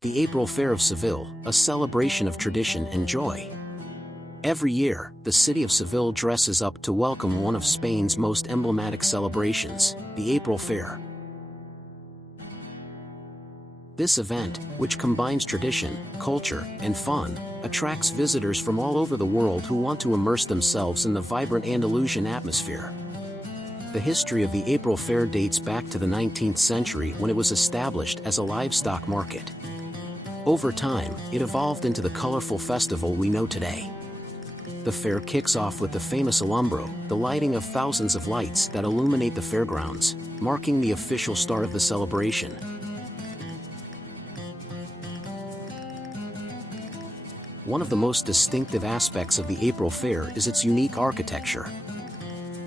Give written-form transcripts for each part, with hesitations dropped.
The April Fair of Seville, a celebration of tradition and joy. Every year, the city of Seville dresses up to welcome one of Spain's most emblematic celebrations, the April Fair. This event, which combines tradition, culture, and fun, attracts visitors from all over the world who want to immerse themselves in the vibrant Andalusian atmosphere. The history of the April Fair dates back to the 19th century when it was established as a livestock market. Over time, it evolved into the colorful festival we know today. The fair kicks off with the famous alumbrao, the lighting of thousands of lights that illuminate the fairgrounds, marking the official start of the celebration. One of the most distinctive aspects of the April Fair is its unique architecture.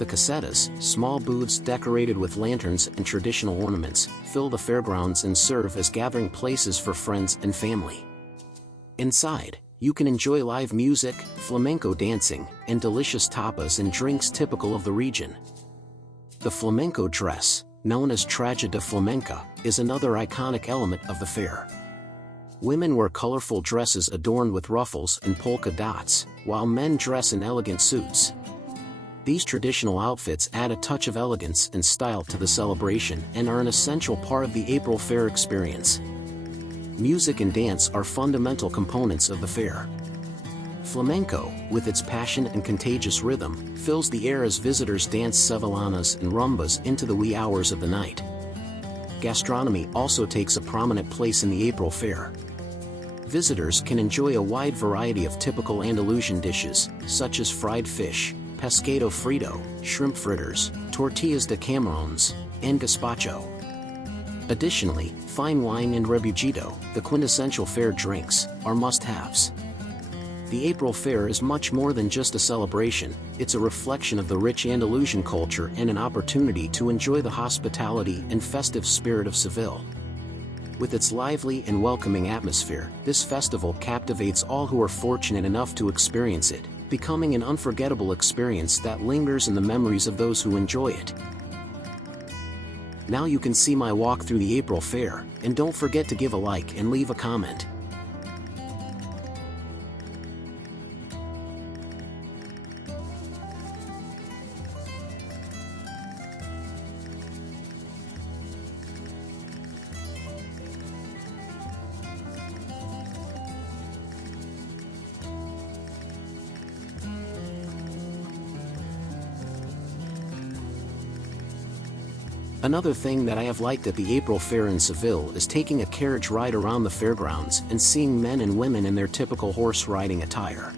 The casetas, small booths decorated with lanterns and traditional ornaments, fill the fairgrounds and serve as gathering places for friends and family. Inside, you can enjoy live music, flamenco dancing, and delicious tapas and drinks typical of the region. The flamenco dress, known as traje de flamenca, is another iconic element of the fair. Women wear colorful dresses adorned with ruffles and polka dots, while men dress in elegant suits. These traditional outfits add a touch of elegance and style to the celebration and are an essential part of the April Fair experience. Music and dance are fundamental components of the fair. Flamenco, with its passion and contagious rhythm, fills the air as visitors dance sevillanas and rumbas into the wee hours of the night. Gastronomy also takes a prominent place in the April Fair. Visitors can enjoy a wide variety of typical Andalusian dishes, such as fried fish, pescado frito, shrimp fritters, tortillas de camarones, and gazpacho. Additionally, fine wine and rebujito, the quintessential fair drinks, are must-haves. The April Fair is much more than just a celebration, it's a reflection of the rich Andalusian culture and an opportunity to enjoy the hospitality and festive spirit of Seville. With its lively and welcoming atmosphere, this festival captivates all who are fortunate enough to experience it, becoming an unforgettable experience that lingers in the memories of those who enjoy it. Now you can see my walk through the April Fair, and don't forget to give a like and leave a comment. Another thing that I have liked at the April Fair in Seville is taking a carriage ride around the fairgrounds and seeing men and women in their typical horse riding attire.